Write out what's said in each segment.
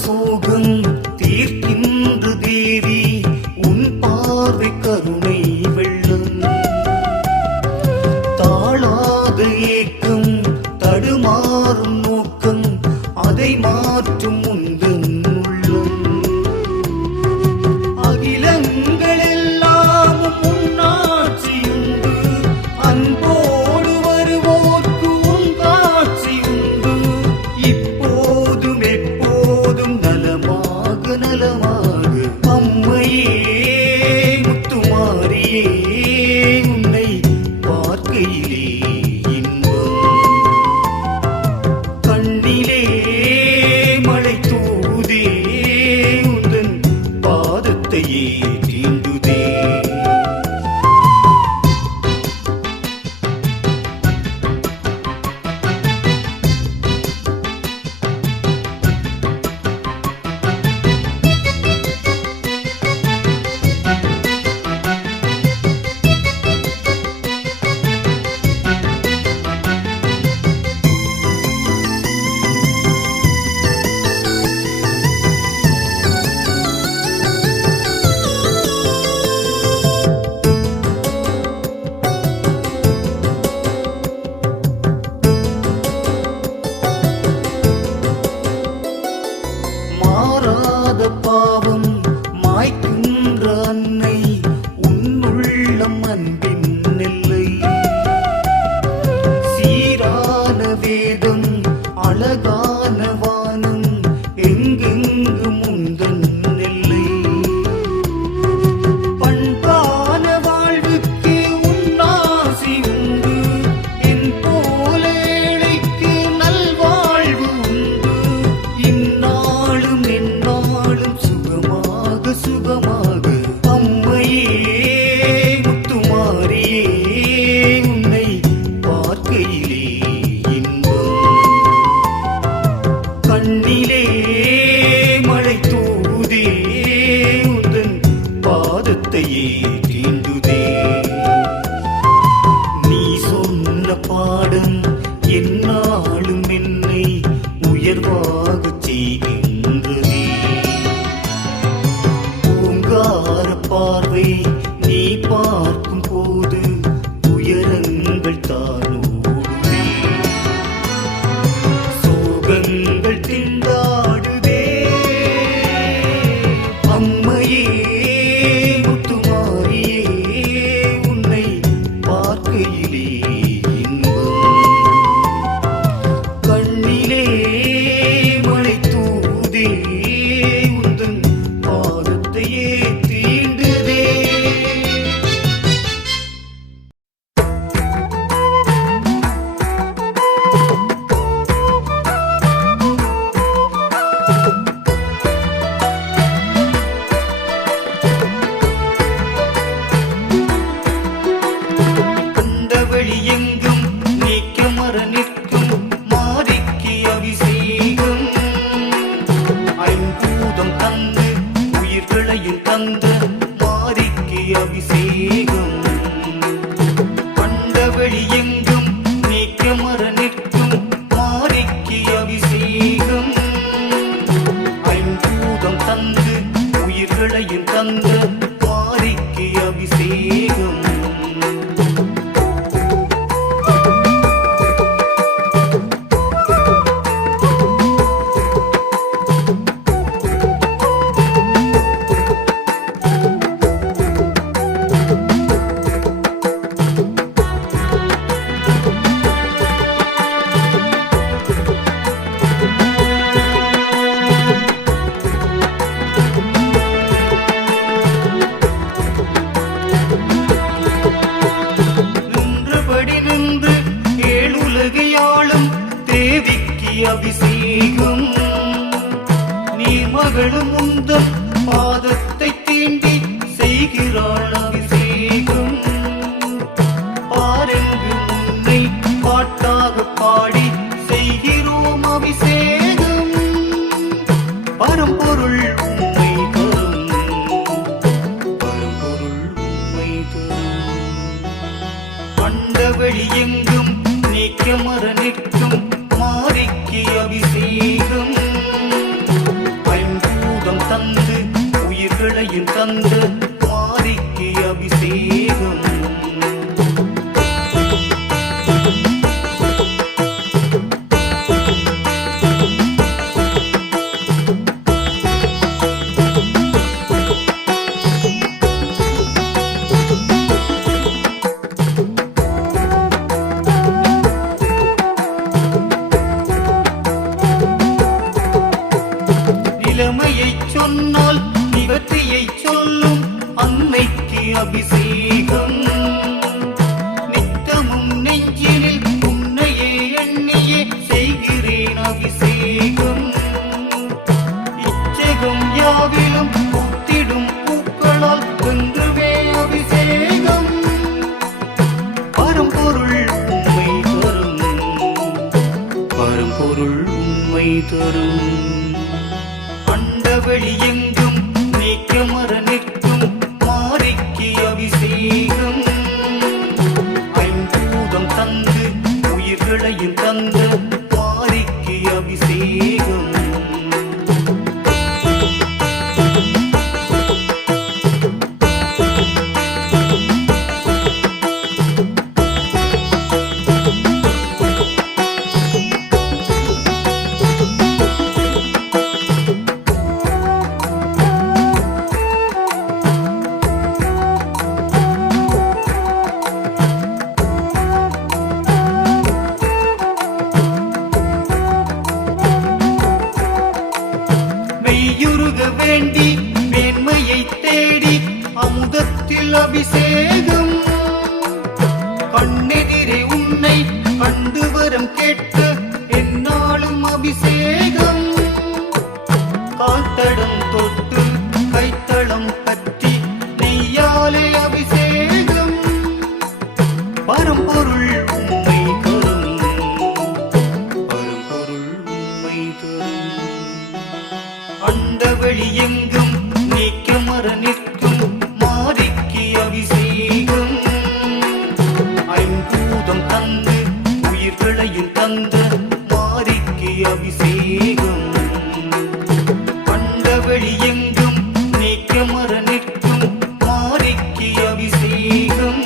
சோகம் தீர்க்கின்ற தேவி உன் பார்வை கருணை வெள்ளம். தாழாத ஏக்கம் தடுமாறும் நோக்கம் அதை மாற்றும் உந்தன் உள்ளம். அகிலங்கள் எல்லாம் உன்னாட்சியுண்டு, அன்போடு வருவோர்க்கு உன் காட்சியுண்டு. இப்போதும் எப்போதும் நலமாக நலமாக அம்மையே முத்துமாரியே உன்னை பார்க்கையிலே இன்பம். கண்ணிலே மழை தூதே உந்தன் பாதத்தையே தீண்டுதே. மாறாத பாவம் மாய்க்கின்ற அன்னை உன்னுள்ளம் அன்பின் நெல்லை. சீரான வேதம் அழகான வானம் எங்கெங்கு முந்தன் நெல்லை. பண்பான வாழ்வுக்கு உன்னாசி உண்டு, என் போல ஏழைக்கு நல்வாழ்வு உண்டு. இந்நாளும் எந்நாளும் சுகமாக சுகமாக அம்மையே முத்துமாரியே உன்னை பார்க்கையிலே இன்பம். கண்ணிலே மழை தூதே உந்தன் பாதத்தையே தீண்டுதே. நீ சொன்ன பாடம் எந்நாளும் என்னை உயர்வாகச் செய்கின்றதே. பூங்கார பார்வை நீ பார்க்கும் போது உயரங்கள் தானோடுதே. சோகங்கள் திண்டாடுதே. அம்மையே முத்துமாரியே உன்னை பார்க்கையிலே இன்பம். கண்ணிலே மழை தூதே உந்தன் பாதத்தையே தீண்டுதே. கண்டவழி எங்கும் நீக்கமர நிற்கும் மாரிக்கு அபிஷேகம். ஐம்பூதம் தந்து உயிர்களையும் தந்த மாரிக்கு அபிஷேகம். கண்டவழி எங்கும் நீக்கமர நிற்கும் மாரிக்கு அபிஷேகம். ஐம்பூதம் தந்து உயிர்களையும் தந்த மாரிக்கு அபிஷேகம். நின்றபடி நின்று ஏழுலகையாளும் தேவிக்கு அபிஷேகம். நீர் மகளும் உந்தன் பாதத்தை தீண்டி செய்கிறாள் அபிஷேகம். பாரெங்கு உன்னை பாட்டாக பாடி செய்கிறோம் அபிஷேகம். பரம்பொருள் உம்மை தரும், பரம்பொருள் உம்மை தரும். கண்டவழி எங்கும் நீக்கமர நிற்கும் மாரிக்கு அபிஷேகம். உயிர்களையும் தந்த மாரிக்கு அபிஷேகம். நிலைமையை சொன்னால் நிவர்த்தியை சொல்லும் அன்னைக்கு அபிஷேகம். நித்தமும் நெஞ்சினில் உன்னையே எண்ணியே செய்கிறேன் அபிஷேகம். இச்சகம் யாவிலும் பூத்திடும் பூக்களால் வென்றுவே அபிஷேகம். பரம்பொருள் உண்மை தரும், பரம்பொருள் உண்மை தரும். அண்டவெளி எங்கும் நீக்கமர நிற்கும் மாரிக்கு அபிஷேகம். ஐம்பூதம் தந்து உயிர்களையும் தந்த மாரிக்கு அபிஷேகம். மெய்யுருக வேண்டி மேன்மையை தேடி அமுதத்தில் அபிஷேகம். கண்ணெதிரே உன்னை கண்டு வரம் கேட்க என்னாலும் அபிஷேகம். காத்தடம் தொட்டு கைத்தளம் பற்றி நெய்யாலே அபிஷேகம். பரம்பொருள் உண்மை தரும், பரம்பொருள் உண்மை தரும். அண்டவெளி எங்கும் நீக்கமர நிற்கும் மாரிக்கு அபிஷேகம். ஐம்பூதம் தந்து உயிர்களையும் தந்த மாரிக்கு அபிஷேகம். அண்டவெளி எங்கும் நீக்கமர நிற்கும் மாரிக்கு அபிஷேகம்.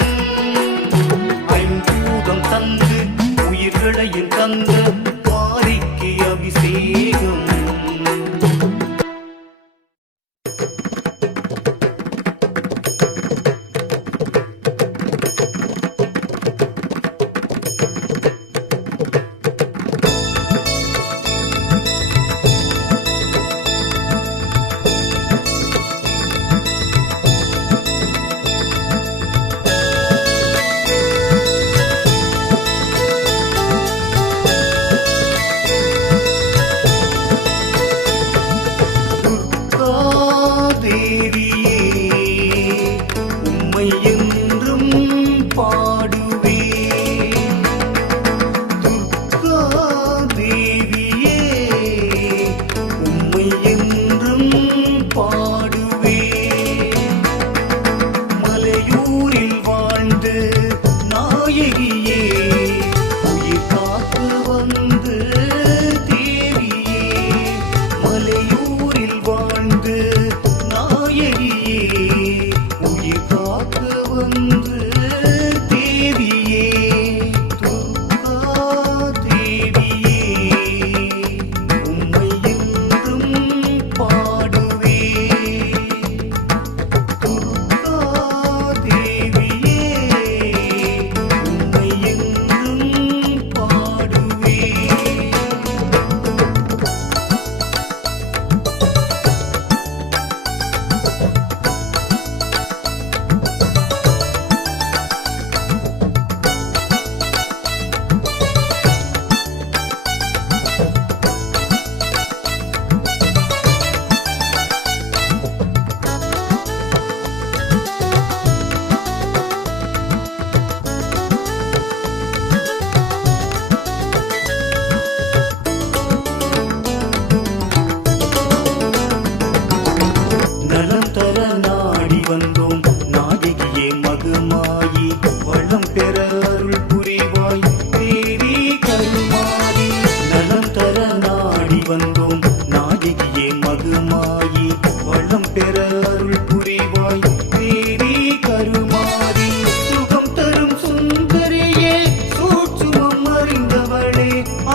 ஐம்பூதம் தந்து உயிர்களையும் தந்த மாரிக்கு அபிஷேகம்.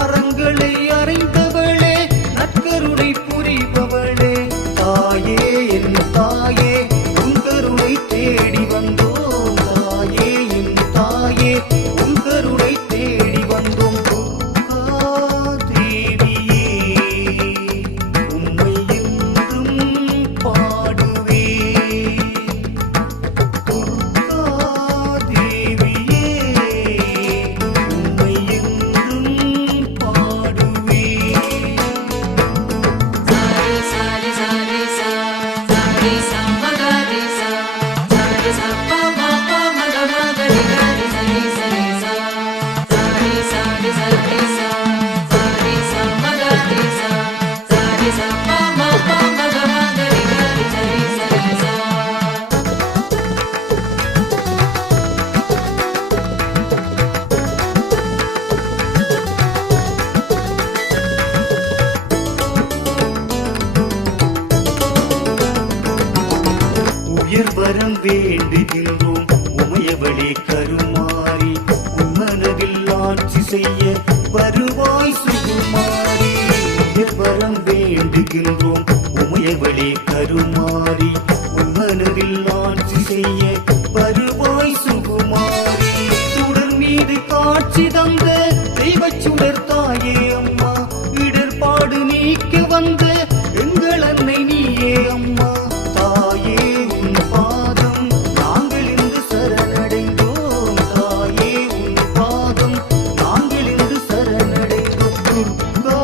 அறங்களை அறிந்தவளே, நற்கருணை புரிபவளே, தாயே என் தாயே உன் கருணை தேடி வந்தோம். தாயே என் தாயே உன் கருணை தேடி வந்தோம். தேவியே உம்மை என்றும் பாடுவே. தேவியே உம்மை என்றும் பாடுவே. Sari sari sa, sari sa magari sa, sari sa pa ma pa magari gari sari sari sa, sari sari sari sa, sari sa magari sa, sari sa pa ma pa magari gari sari sari sa. உயர்வரம் வேண்டுகின்றோம் உமையவளே கருமாரி, உன்மனதில் ஆட்சி செய்ய வருவாய் சுகுமாரி. உயர்வரம் வேண்டுகின்றோம் உமையவளே கருமாரி, உன்மனதில் ஆட்சி செய்ய வருவாய் சுகுமாரி. சுடர் மீது காட்சி தந்த தெய்வச் சுடர் தாயே அம்மா, இடர்பாடு நீக்க வந்த எங்கள் அன்னை நீயே அம்மா. தாயே உன் பாதம் நாங்கள் இன்று சரணடைந்தோம். தாயே உன் பாதம் நாங்கள் இன்று சரணடைந்தோம். துர்கா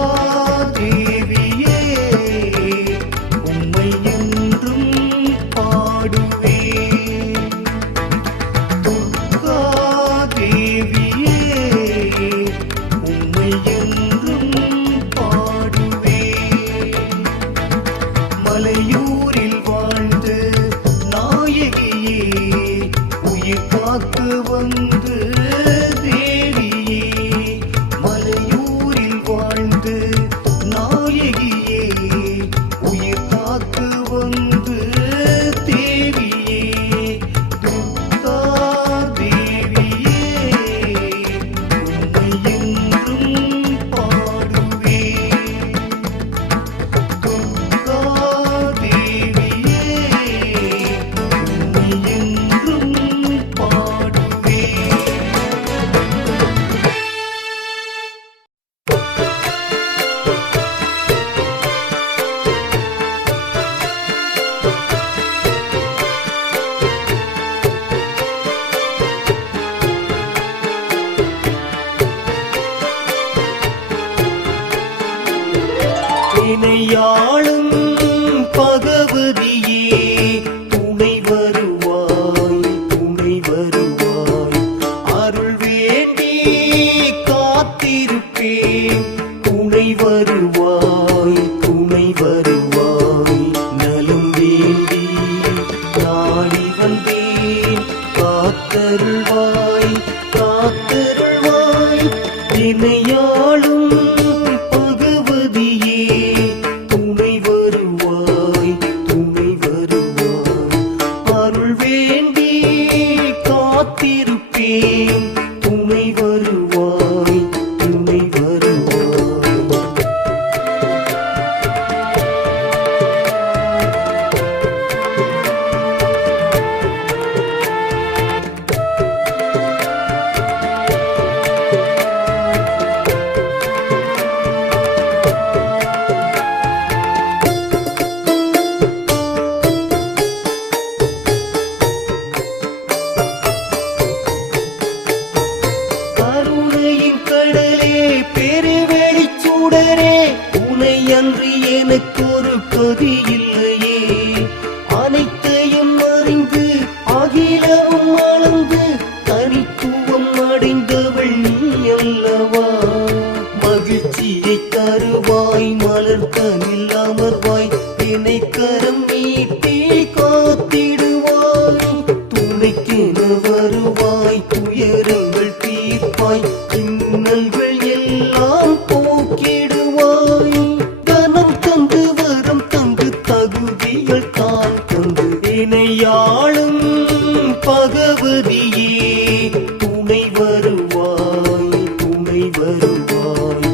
தேவியே உம்மை என்றும் பாடுவே. துர்கா தேவியே உம்மை என்றும் பாடுவே. மலையூரில் வாழ்ந்து நாயகியே உயிர் காக்க வந்து தேவியே. மலையூரில் வாழ்ந்து நாயகியே உயிர் காக்க வந்து தேவியே. துர்கா தேவியே உம்மை என்றும் பாடுவே. துர்கா தேவியே உம்மை என்றும் பாடுவே. இணையாளும் பகவதியே துணை வருவாய், துணை வருவாய். அருள் வேண்டி காத்திருப்பேன். துணை வருவாய், துணை வருவாய். நலம் வேண்டி நாடி வந்தேன். காத்தருள்வாய், காத்தருள்வாய். இணையாளும் பகவதியே துணை வருவாய், துணை வருவாய். அருள் வேண்டி காத்திருப்பேன். துணை வருவாய், துணை வருவாய். கருணையின் கடலே பெருவெளிச் சுடரே, உனை அன்றி எனக்கொரு கதி இல்லையே. அனைத்தையும் அறிந்து அகிலவும் அளந்து தனித்துவம் அடைந்தவள் நீ அல்லவா. மகிழ்ச்சியை தருவாய், மலர்தனில் அமர்வாய், என்னை கரம் நீட்டி காத்திடுவாய். துணைக்கென வருவாய், துயரங்கள் தீர்ப்பாய், இன்னல்கள் எல்லாம் போக்கிடுவாய். தனம் தந்து வரம் தந்து தகுதிகள் தான் தந்து இணையாளும் பகவதியே துணை வருவாய், துணை வருவாய்.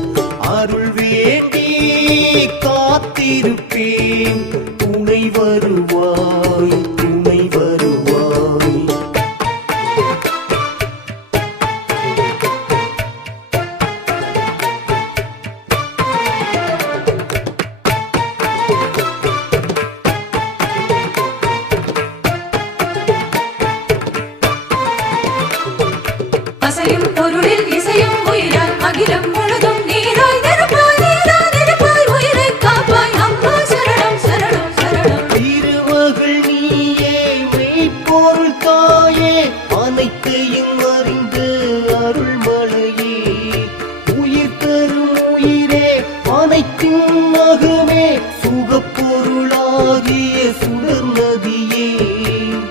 சுகமே சுகப்பொருளாகிய சுடர் நதியே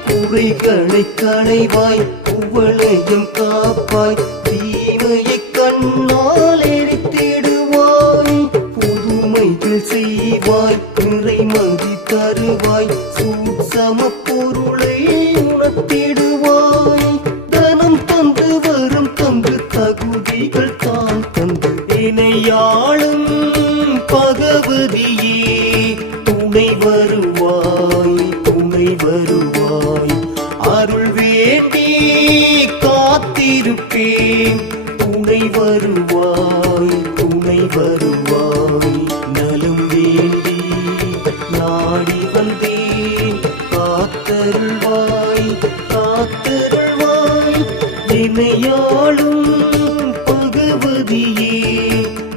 குறைகளை களைவாய் குவளையும் காப்பாய் தீமையை கண்ணால் எரித்திடுவாய் புதுமைகள் செய்வாய் நிறைமதி தருவாய் சூட்சம பொருளை உணர்த்திடுவாய் தனம் தந்து வரும் தந்து தகுதிகள் தான் தந்து இணையாளும் பகவதியே துணை வருவாய் அருள் வேண்டி காத்திருப்பேன் துணை வருவாய் நலம் வேண்டி நாடி வந்தேன் காத்தருள்வாய் இணையாளும் பகவதியே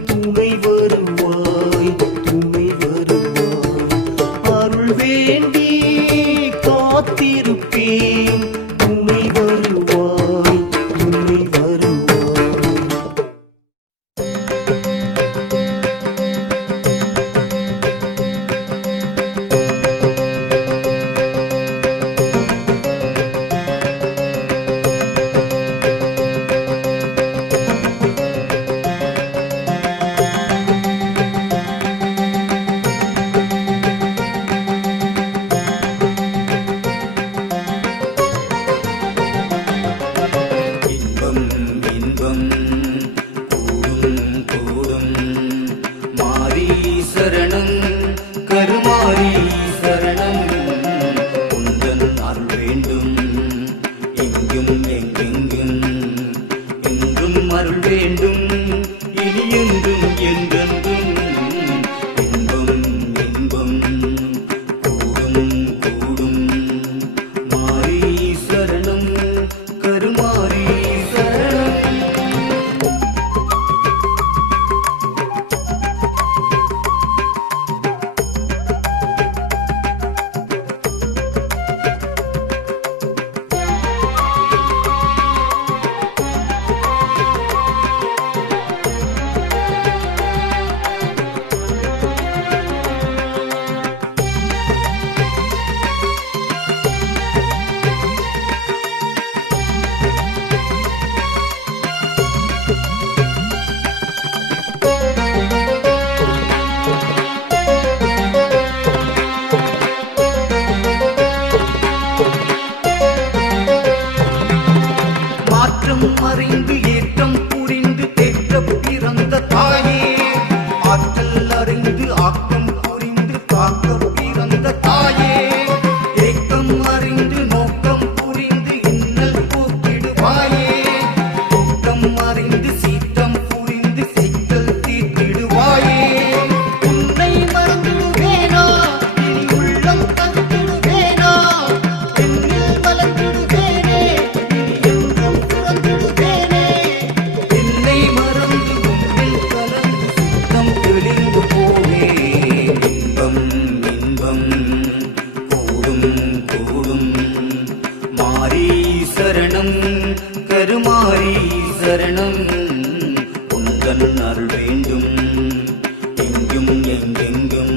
துணை வருவாய் அருள் வேண்டி காத்திருப்பேன் துணை வருவாய் அறிந்து ஏற்றம் புரிந்து தேற்ற பிறந்த தாயே ஆற்றல் அறிந்து ஆக்கம் புரிந்து காக்க பிறந்த தாயே ஏக்கம் அறிந்து நோக்கம் புரிந்து இன்னல் போக்கிடுவாயே கூட்டம் அறிந்து சீற்றம் புரிந்து சிக்கல் தீர்த்திடுவாயே உன்னை மறந்துடுவேனா இனி உள்ளம் தந்திடுவேனா என்னில் வளர்ந்திடுவேனே இனி என்றும் பிறந்திடுவேனே என்னை மறந்து உன்னில் கலந்து சுத்தம் தெளிந்து போவேன் இன்பம் இன்பம் கூடும் கூடும் மாரி சரணம் கருமாரி சரணம் உந்தன் அருள் வேண்டும் எங்கும் எங்கெங்கும்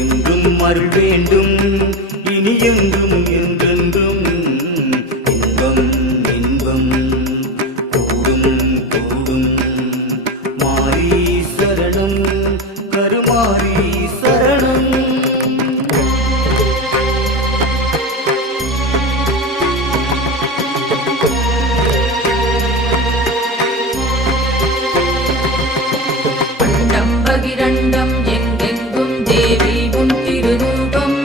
என்றும் அருள் வேண்டும் இனி என்றும் என்றென்றும் இன்பம் இன்பம் கூடும் கூடும் மாரி சரணம் கருமாரி சரணம் அண்டம் பகிரண்டம் எங்கெங்கும் தேவி உன் திருரூபம்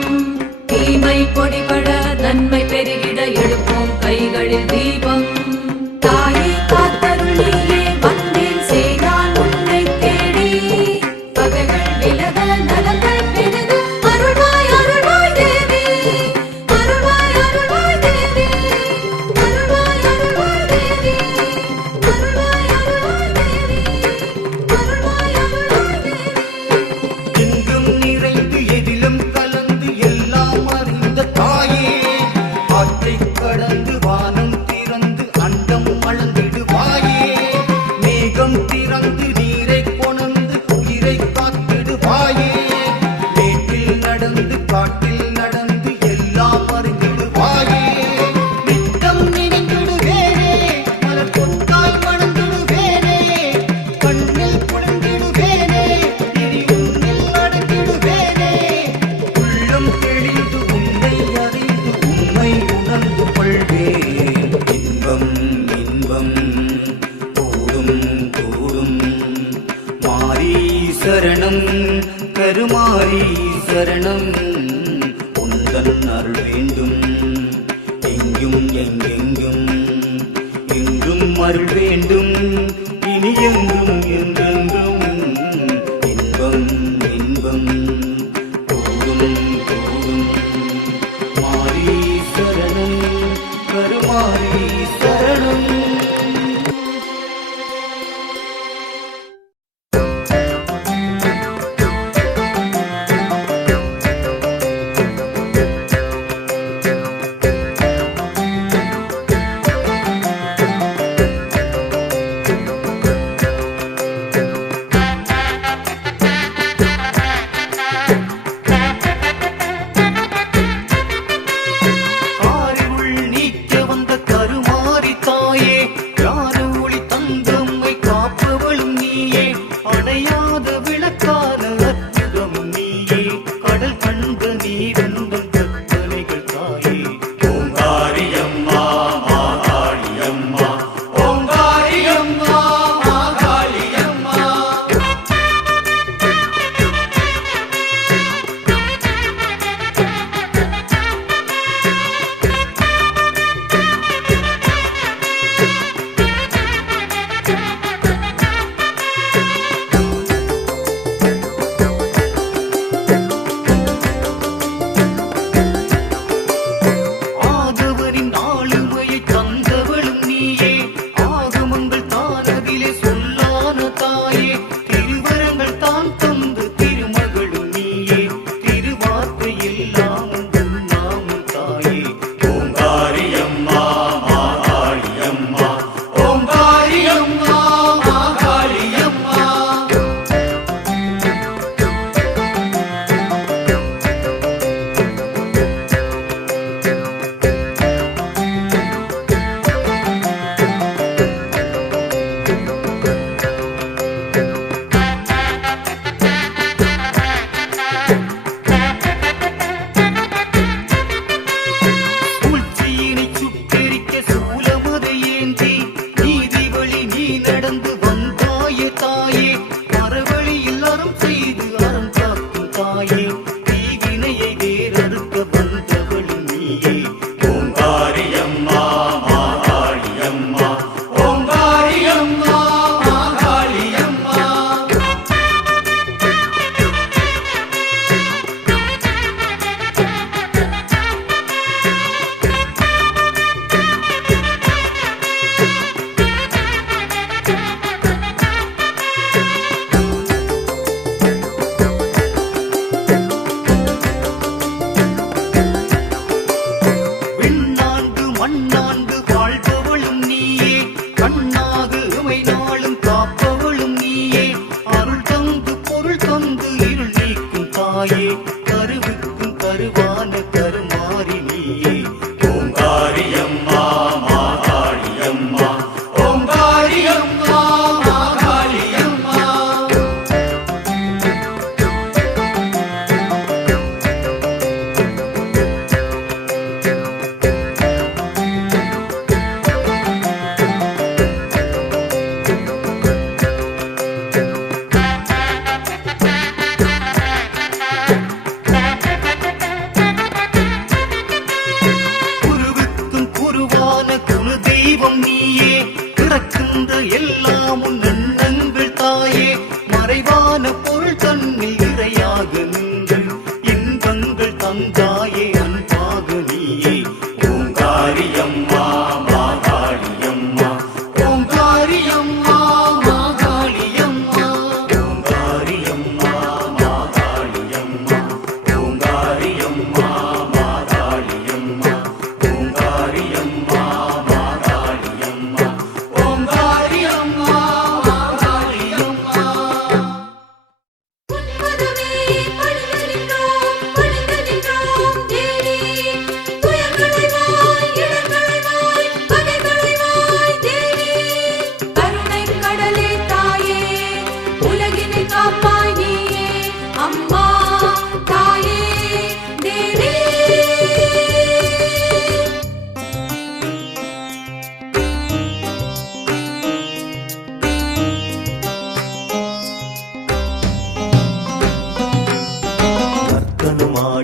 மாரி சரணம் கருமாரி சரணம் உந்தன் அருள் வேண்டும் எங்கும் எங்கெங்கும் எங்கும் அருள் வேண்டும் இனி எங்கும் என்றெங்கும் இன்பம் இன்பம் கூடும் கூடும் மாரி சரணம் கருமாரி சரணம்.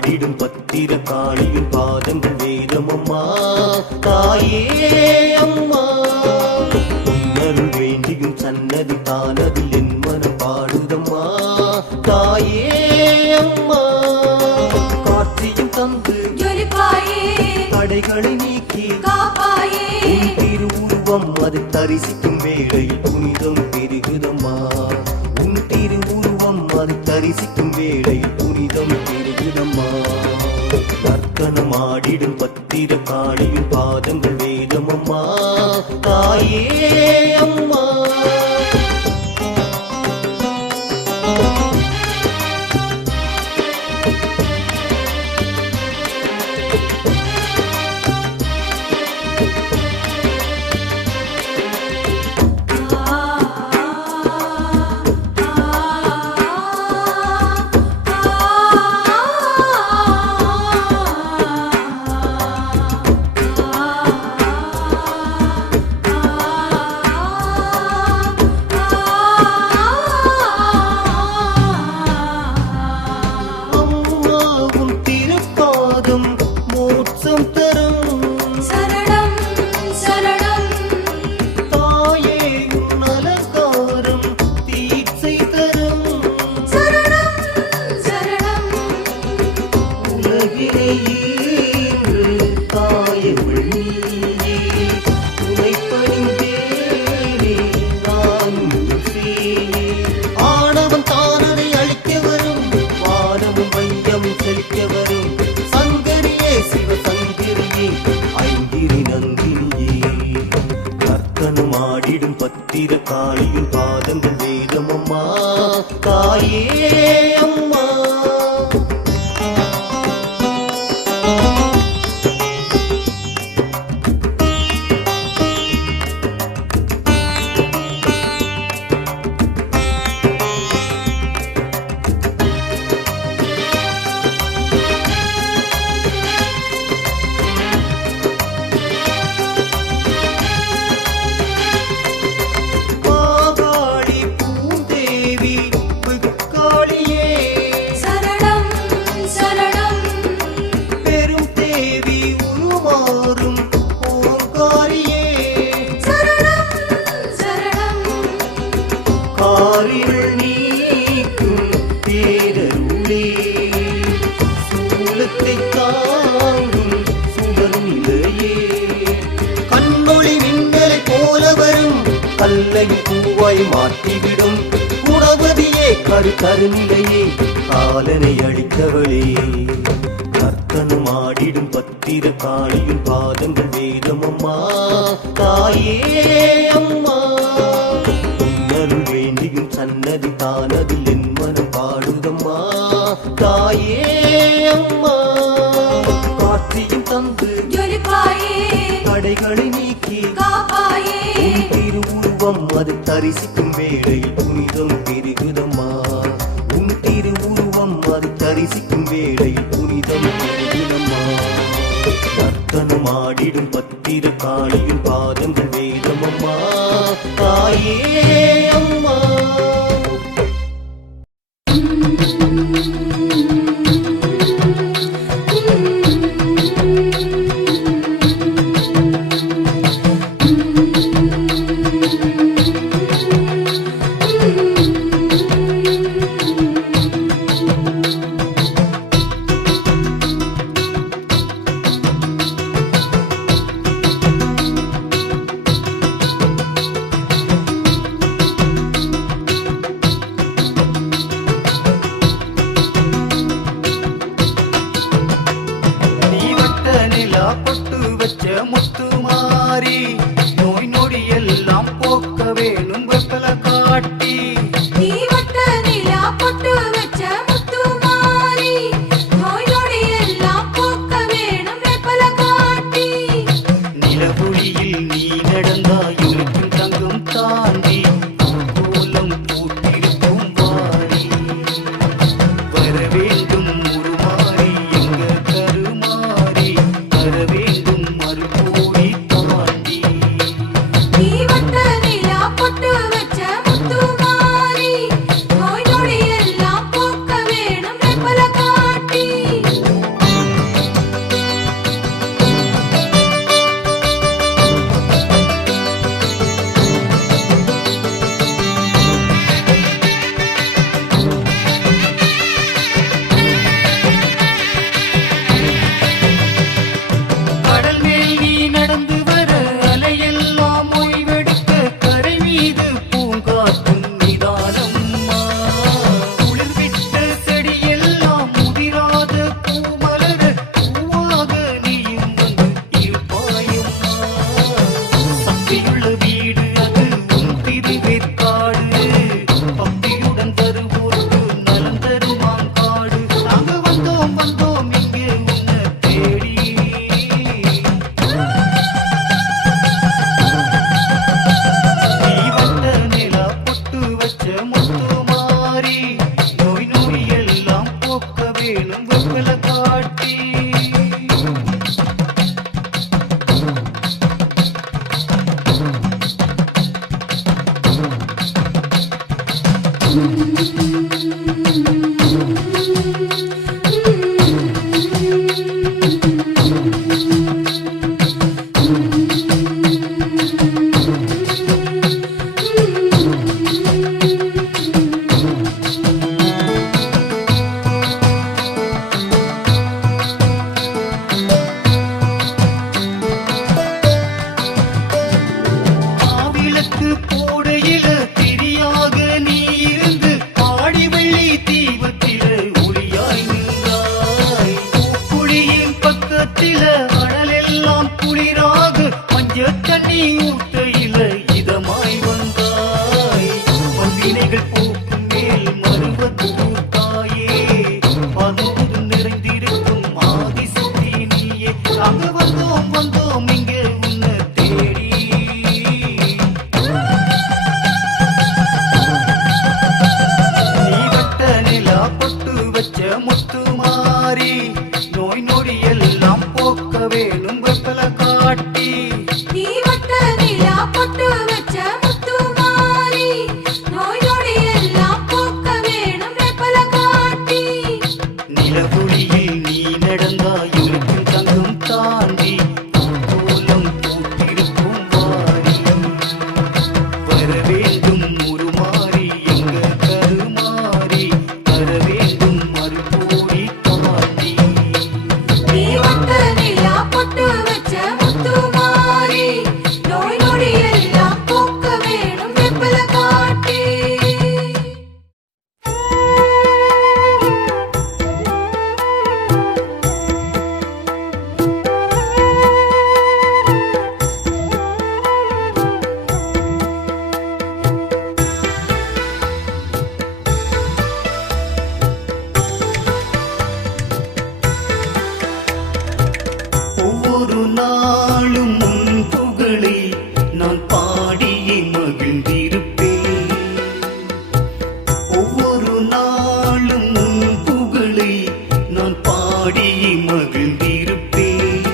நடனமாடிடும் பத்திர காளியின் பாதங்கள் வேதமம்மா தாயே அம்மா. உன்னருள் வேண்டியும் சன்னதி தானதில் என் மனம் பாடுதம்மா தாயே அம்மா. காட்சியும் தந்து ஜொலிப்பாயே தடைகளை நீக்கி காப்பாயே உன் திருவுருவம் அது தரிசிக்கும் வேளையில் புனிதம் பெருகுதம்மா. உன் திருவுருவம் அது தரிசிக்கும் வேளையில் புனிதம் பெருகுதம்மா. நர்த்தனமாடிடும் பத்திர காளியின் பாதங்கள் வேதமம்மா தாயே அம்மா. அம்மாவும் திருப்பாதம் மோட்சம் தரும் சரணம் சரணம் தாயே உன் அலங்காரம் தீட்சை தரும். சரணம் சரணம் உலகினை ஈன்று தாயவள் நீயே. உனை பணிந்தேனே நானும் சேயே. ஆணவம் தானதை அழிக்க வரும் வானமும் வையமும் செழிக்க வரும். சங்கரியே சிவசங்கரியே ஐங்கிரி நந்தினியே. நர்த்தனமாடிடும் பத்திர காளியின் பாதங்கள் வேதமம்மா தாயே அம்மா. மாகாளி பூந்தேவி புக்காளியே. சரணம் சரணம் பெரும் தேவி உருமாறும் ஓங்காரியே. சரணம் சரணம் காரிருள் நீக்கும் பேரருளே. சூலத்தை தாங்கும் சுடர்நிலையே. கண்ணொளி மின்னலை போல வரும் கல்லை பூவாய் மாற்றிவிடும் குணவதியே கருநிலையே காலனை அழித்தவளே. நர்த்தனமாடிடும் பத்திர காளியின் பாதங்கள் வேதமம்மா தாயே அம்மா. உன்னருள் வேண்டியும் சன்னதி தானதில் என் மனம் பாடுதம்மா தாயே அம்மா. காட்சியும் தந்து ஜொலிப்பாயே தடைகளை நீக்கி காப்பாயே உன் திருவுருவம் அது தரிசிக்கும் வேளையில் புனிதம் பெருகுதம்மா. உன் திருவுருவம் அது தரிசிக்கும் வேளையில் புனிதம் பெருகுதம்மா. நர்த்தனமாடிடும் பத்திர காளியின் பாதங்கள் வேதமம்மா தாயே அம்மா. மாறி நோய் நொடி எல்லாம் போக்க வேணும் வெப்பல காட்டி நீ வட்ட நிலா பொட்டு வச்ச முத்துமாரி நோய் நொடி எல்லாம் போக்க வேணும் வெப்பல காட்டி நிலவொளியில் நீ நடந்தாய் இருக்கும் தங்கம் தாண்டி கோலம் பூத்திருக்கும் வாரி வர வேண்டும் உருமாறி எங்க கருமாறி வர வேண்டும் மறுபோடி தாண்டி நீ வட்ட நிலா பொட்டு வச்ச முத்துமாரி நோய் நொடி எல்லாம் போக்க வேணும் வெப்பல காட்டி ஒவ்வொரு நாளும் உன் புகழை நான் பாடியே மகிழ்ந்திருப்பேன் ஒவ்வொரு நாளும் உன் புகழை நான் பாடியே மகிழ்ந்திருப்பேன்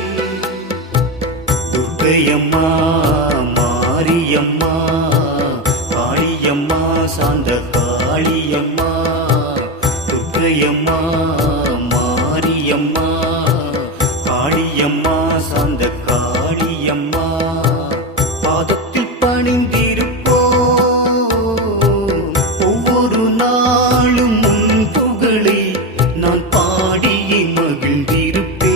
துர்க்கையம்மா மாரியம்மா காளியம்மா சாந்த காளியம்மா துர்க்கையம்மா மாரியம்மா காளியம்மா சாந்த காளியம்மா பாதத்தில் பணிந்திருப்போம் ஒவ்வொரு நாளும் உன் புகழை நான் பாடியே மகிழ்ந்திருப்பேன்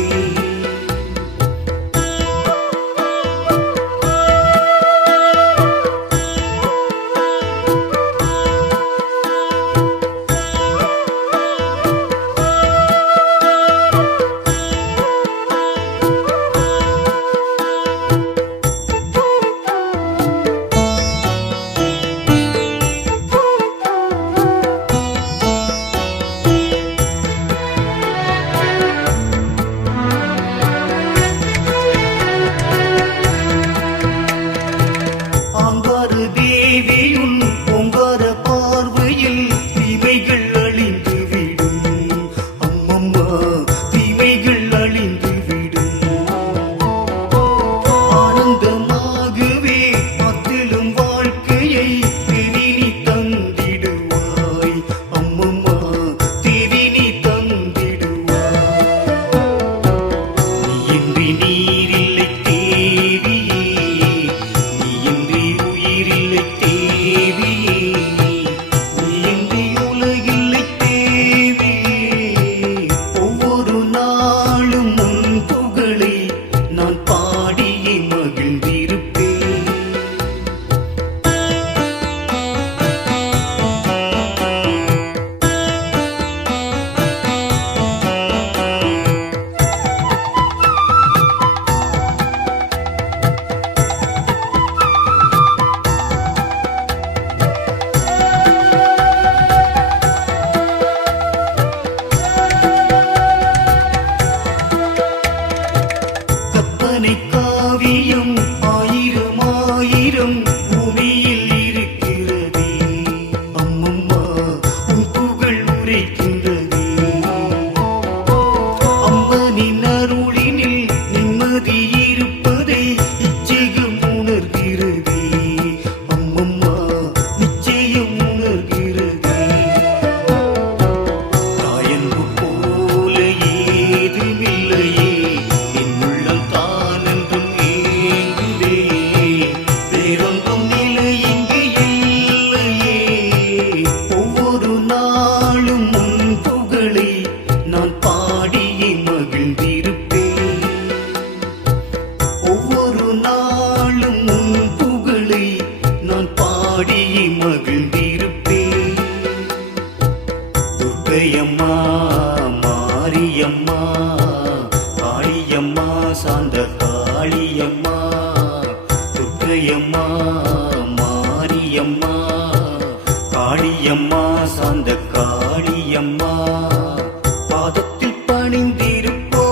ஆங்காறு தேவியுன் பொங்கார பார்வையில் தீமைகள் அழிந்து விடும் அம்மம்மா தீமைகள் அழிந்து விடும் ஆனந்தமாகவே அத்திலும் வாழ்க்கையை தேவி தந்திடுவாய் அம்மம்மா தேவி நீ தந்திடுவாய் நீயின்றி நீரில்லை தேவியே நீயின்றி உயிரில்லை தேவியே நீயின்றி உலகில்லை தேவியே ஒவ்வொரு நாளும் உன் புகழை நான் பாடியே மகிழ்ந்திருப்பேன் கற்பனை காவியம் ஆயிரம் ஆயிரம் பூமியில் இருக்கிறதே அம்மம்மா உன் புகழ் உரைக்கின்றதே அம்மனின் அருளினில் நிம்மதி இருப்பதை இச்சையும் உணர்கிறதே அம்மம்மா நிச்சயம் உணர்கிறதே தாயன்பு போல ஏதுமில்லையே என் உள்ளம் தானென்றும் ஏங்குதே வேறொன்றும் நிலை இங்கு இல்லையே ஒவ்வொரு நாளும் உன் புகழை நான் பாடியே மகிழ்ந்திருப்பேன் ஒவ்வொரு நாளும் உன் புகழை நான் பாடியே மகிழ்ந்திருப்பேன் துர்க்கையம்மா மாரியம்மா காளியம்மா சாந்த காளியம்மா துர்க்கையம்மா மாரியம்மா காளியம்மா சாந்த காளியம்மா பாதத்தில் பணிந்திருப்போம்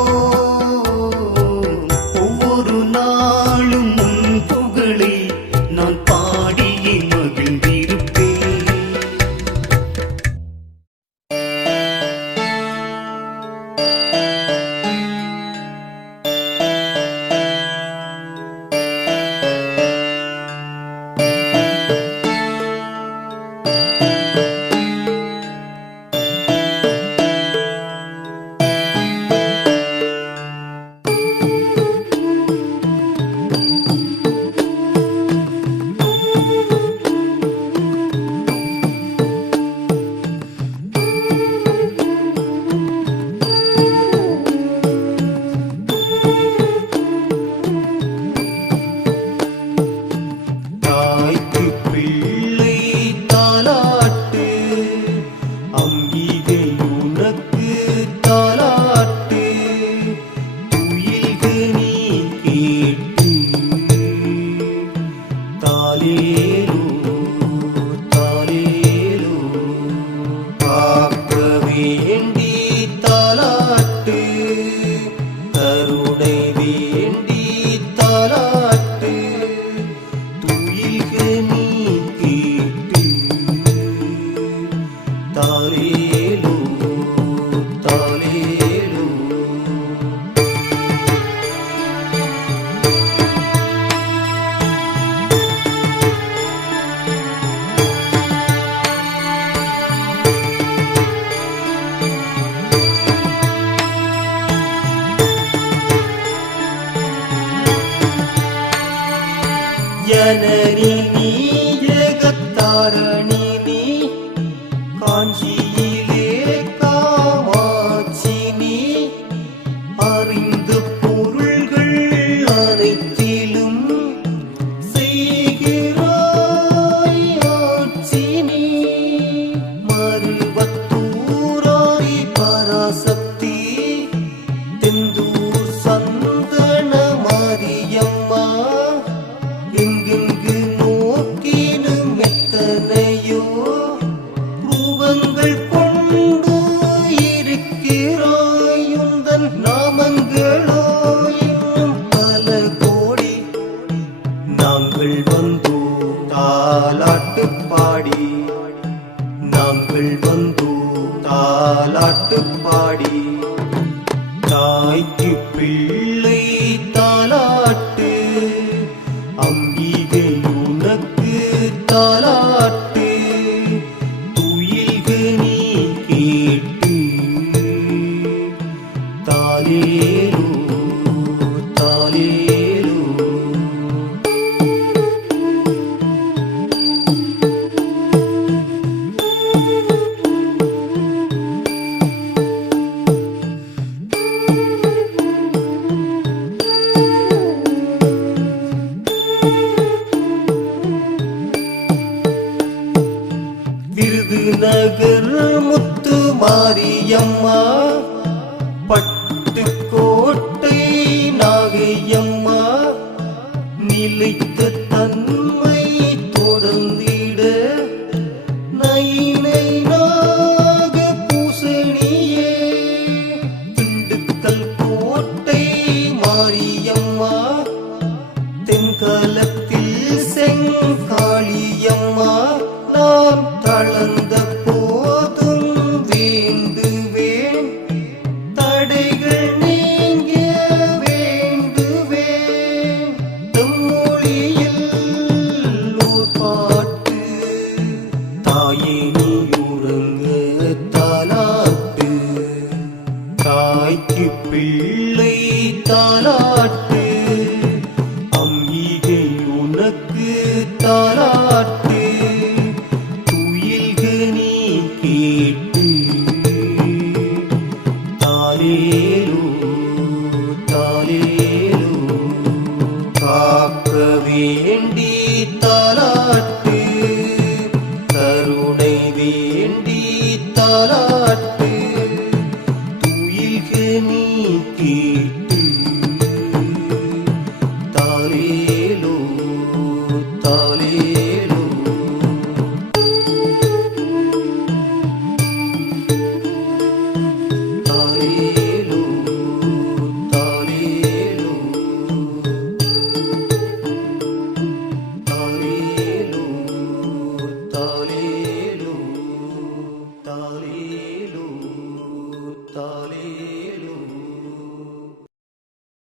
ஒவ்வொரு நாளும் உன் புகழை நான் பாடியே மகிழ்ந்திருப்பேன் வேண்டி தாலாட்டு கருணை வேண்டி தாலாட்டு துயில்க நீ கேட்டு தாலேலோ தாலேலோ ஜனனி நீ ஜெகத்தாரணி நீ காஞ்சியிலே காமாட்சி நீ அறிந்த பொருள்கள் அனைத்திலும் செய்கிறாய் ஆட்சி நீ மருவத்தூராய் பராசக்தி தெந்தூர் சந்தன மாரியம்மா எங்கெங்கு நோக்கினும் எத்தனையோ ரூபங்கள் கொண்டு இருக்கிறாய் உந்தன் நாமங்களோ இன்னும் பல கோடி நாங்கள் வந்தோம் தாலாட்டு பாடி நாங்கள் வந்தோம் தாலாட்டு பாடி தாய்க்கு பிள்ளை தாலாட்டு அம்பிகை உனக்கு தாலாட்டு துயில்க நீ கேட்டு தாலேலோ தாலேலோ விருதுநகர் முத்து மாரியம்மா பட்டுக்கோட்டை நாகையம்மா நிலைத்த தன்மை தொடர்ந்திட நயினை நாக பூசணியே திண்டுக்கல் கோட்டை மாரியம்மா தென்காலத்தில் செங்காளியம்மா நான் தளர்ந்த போதும் வேண்டுவேன் தடைகள் நீங்க வேண்டுவேன் தம்மொழியில் ஓர் பாட்டு தாயே நீ உறங்க தாலாட்டு தாய்க்கு பிள்ளை தாலாட்டு அம்பிகை உனக்கு தாலாட்டு துயில்க நீ கேட்டு தாலேலோ தாலேலோ காக்க வேண்டி தாலாட்டு கருணை வேண்டி தாலாட்டு